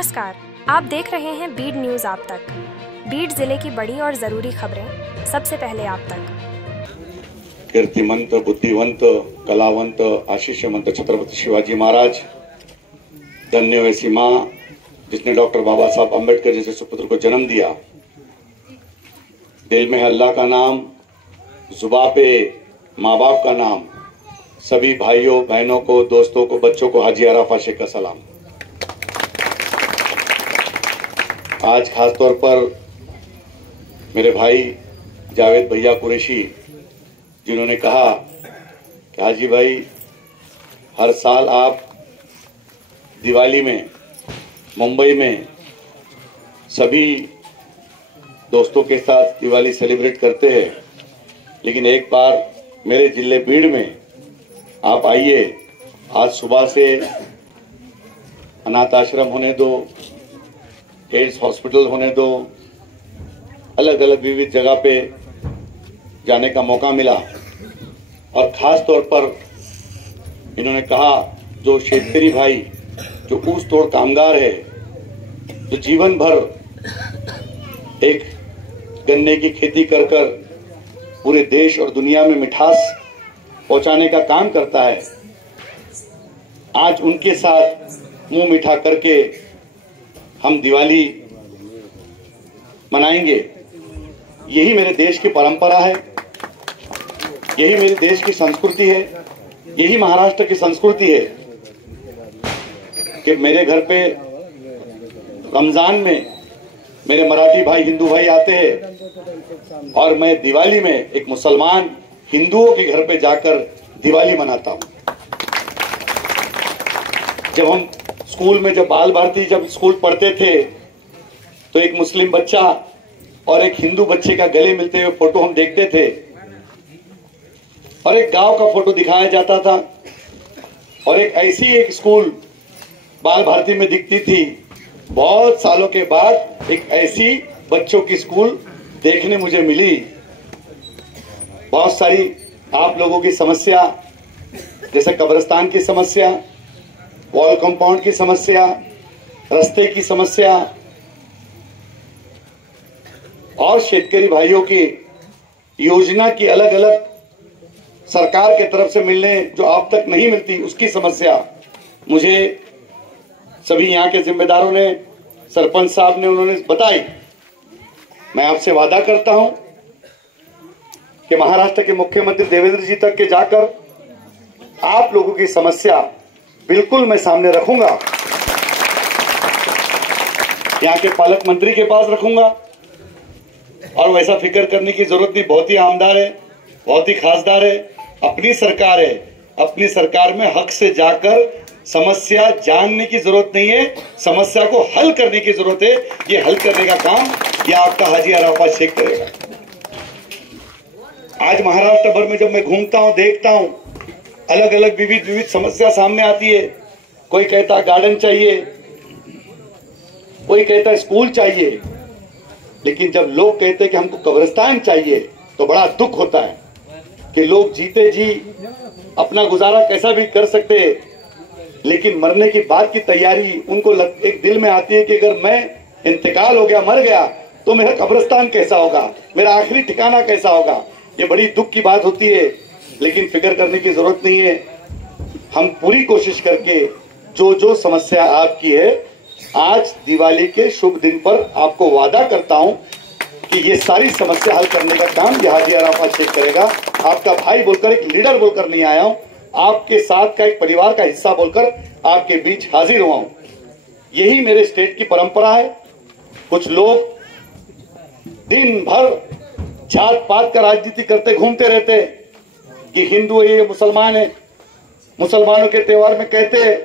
नमस्कार, आप देख रहे हैं बीड न्यूज आप तक। बीड जिले की बड़ी और जरूरी खबरें सबसे पहले आप तक। कीर्तिमंत, बुद्धिवंत, कलावंत, आशीषमंत छत्रपति शिवाजी महाराज, धन्य वैसी माँ जिसने डॉक्टर बाबा साहब अम्बेडकर जैसे सुपुत्र को जन्म दिया। दिल में है अल्लाह का नाम, जुबां पे माँ बाप का नाम। सभी भाइयों बहनों को, दोस्तों को, बच्चों को हाजी अराफा शेख का सलाम। आज खास तौर पर मेरे भाई जावेद भैया कुरैशी जिन्होंने कहा कि हाजी भाई, हर साल आप दिवाली में मुंबई में सभी दोस्तों के साथ दिवाली सेलिब्रेट करते हैं, लेकिन एक बार मेरे जिले बीड में आप आइए। आज सुबह से अनाथ आश्रम होने दो, एड्स हॉस्पिटल होने दो, अलग अलग विविध जगह पे जाने का मौका मिला। और खास तौर पर इन्होंने कहा, जो शेतकरी भाई, जो ऊस तोड़ कामगार है, जो जीवन भर एक गन्ने की खेती कर कर पूरे देश और दुनिया में मिठास पहुंचाने का काम करता है, आज उनके साथ मुंह मीठा करके हम दिवाली मनाएंगे। यही मेरे देश की परंपरा है, यही मेरे देश की संस्कृति है, यही महाराष्ट्र की संस्कृति है कि मेरे घर पे रमजान में मेरे मराठी भाई, हिंदू भाई आते हैं और मैं दिवाली में एक मुसलमान हिंदुओं के घर पे जाकर दिवाली मनाता हूं। जब हम स्कूल में, जब बाल भारती जब स्कूल पढ़ते थे, तो एक मुस्लिम बच्चा और एक हिंदू बच्चे का गले मिलते हुए फोटो हम देखते थे और एक गांव का फोटो दिखाया जाता था और एक स्कूल बाल भारती में दिखती थी। बहुत सालों के बाद एक ऐसी बच्चों की स्कूल देखने मुझे मिली। बहुत सारी आप लोगों की समस्या, जैसे कब्रिस्तान की समस्या, वॉल कंपाउंड की समस्या, रास्ते की समस्या और शेतकरी भाइयों की योजना की अलग अलग सरकार के तरफ से मिलने जो आप तक नहीं मिलती, उसकी समस्या मुझे सभी यहाँ के जिम्मेदारों ने, सरपंच साहब ने, उन्होंने बताई। मैं आपसे वादा करता हूं कि महाराष्ट्र के मुख्यमंत्री देवेंद्र जी तक के जाकर आप लोगों की समस्या बिल्कुल मैं सामने रखूंगा। यहाँ के पालक मंत्री के पास रखूंगा और वैसा फिक्र करने की जरूरत नहीं। बहुत ही आमदार है, बहुत ही खासदार है, अपनी सरकार है। अपनी सरकार में हक से जाकर समस्या जानने की जरूरत नहीं है, समस्या को हल करने की जरूरत है। ये हल करने का काम ये आपका हाजी अराफा शेख करेगा। आज महाराष्ट्र भर में जब मैं घूमता हूं, देखता हूं, अलग अलग विविध समस्या सामने आती है। कोई कहता गार्डन चाहिए, कोई कहता स्कूल चाहिए, लेकिन जब लोग कहते कि हमको कब्रिस्तान चाहिए तो बड़ा दुख होता है कि लोग जीते जी अपना गुजारा कैसा भी कर सकते हैं, लेकिन मरने की बात की तैयारी उनको एक दिल में आती है कि अगर मैं इंतकाल हो गया, मर गया, तो मेरा कब्रिस्तान कैसा होगा, मेरा आखिरी ठिकाना कैसा होगा। ये बड़ी दुख की बात होती है, लेकिन फिक्र करने की जरूरत नहीं है। हम पूरी कोशिश करके जो समस्या आपकी है, आज दिवाली के शुभ दिन पर आपको वादा करता हूं कि ये सारी समस्या हल करने का काम हाजी अराफा शेख करेगा। आपका भाई बोलकर, एक लीडर बोलकर नहीं आया हूं, आपके साथ का एक परिवार का हिस्सा बोलकर आपके बीच हाजिर हुआ हूं। यही मेरे स्टेट की परंपरा है। कुछ लोग दिन भर जात पात का राजनीति करते घूमते रहते हैं कि हिंदू है, ये मुसलमान है। मुसलमानों के त्योहार में कहते हैं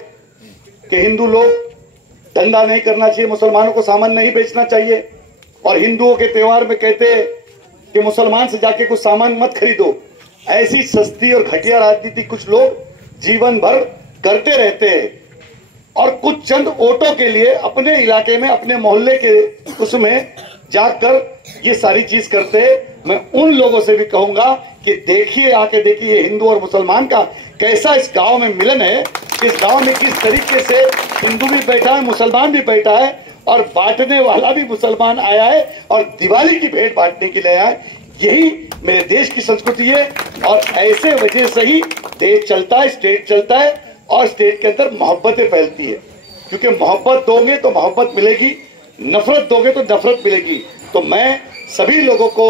कि हिंदू लोग धंधा नहीं करना चाहिए, मुसलमानों को सामान नहीं बेचना चाहिए, और हिंदुओं के त्योहार में कहते हैं कि मुसलमान से जाके कुछ सामान मत खरीदो। ऐसी सस्ती और घटिया राजनीति कुछ लोग जीवन भर करते रहते हैं और कुछ चंद वोटों के लिए अपने इलाके में, अपने मोहल्ले के उसमें जाकर ये सारी चीज करते हैं। मैं उन लोगों से भी कहूंगा कि देखिए, आके देखिए हिंदू और मुसलमान का कैसा इस गांव में मिलन है, इस गांव में किस तरीके से हिंदू भी बैठा है, मुसलमान भी बैठा है और बांटने वाला भी मुसलमान आया है और दिवाली की भेंट बांटने के लिए आया है। यही मेरे देश की संस्कृति है और ऐसे वजह से ही देश चलता है, स्टेट चलता है और स्टेट के अंदर मोहब्बतें फैलती है। क्योंकि मोहब्बत दोगे तो मोहब्बत मिलेगी, नफरत दोगे तो नफरत मिलेगी। तो मैं सभी लोगों को,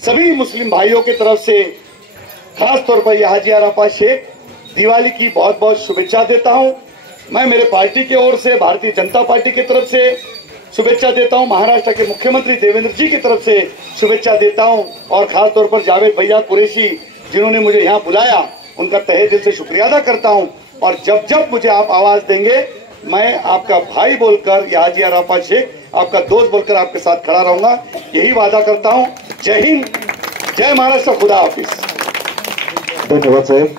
सभी मुस्लिम भाइयों की तरफ से खास तौर पर हाजी अरफात शेख दिवाली की बहुत बहुत शुभेच्छा देता हूं। मैं मेरे पार्टी की ओर से, भारतीय जनता पार्टी की तरफ से शुभेच्छा देता हूं, महाराष्ट्र के मुख्यमंत्री देवेंद्र जी की तरफ से शुभेच्छा देता हूं और खास तौर पर जावेद भैया कुरैशी जिन्होंने मुझे यहाँ बुलाया, उनका तहे दिल से शुक्रिया अदा करता हूं। और जब जब मुझे आप आवाज देंगे, मैं आपका भाई बोलकर या हाजी अरफात शेख आपका दोस्त बोलकर आपके साथ खड़ा रहूंगा, यही वादा करता हूं। जय हिंद, जय महाराष्ट्र, खुदा हाफिज। धन्यवाद साहेब.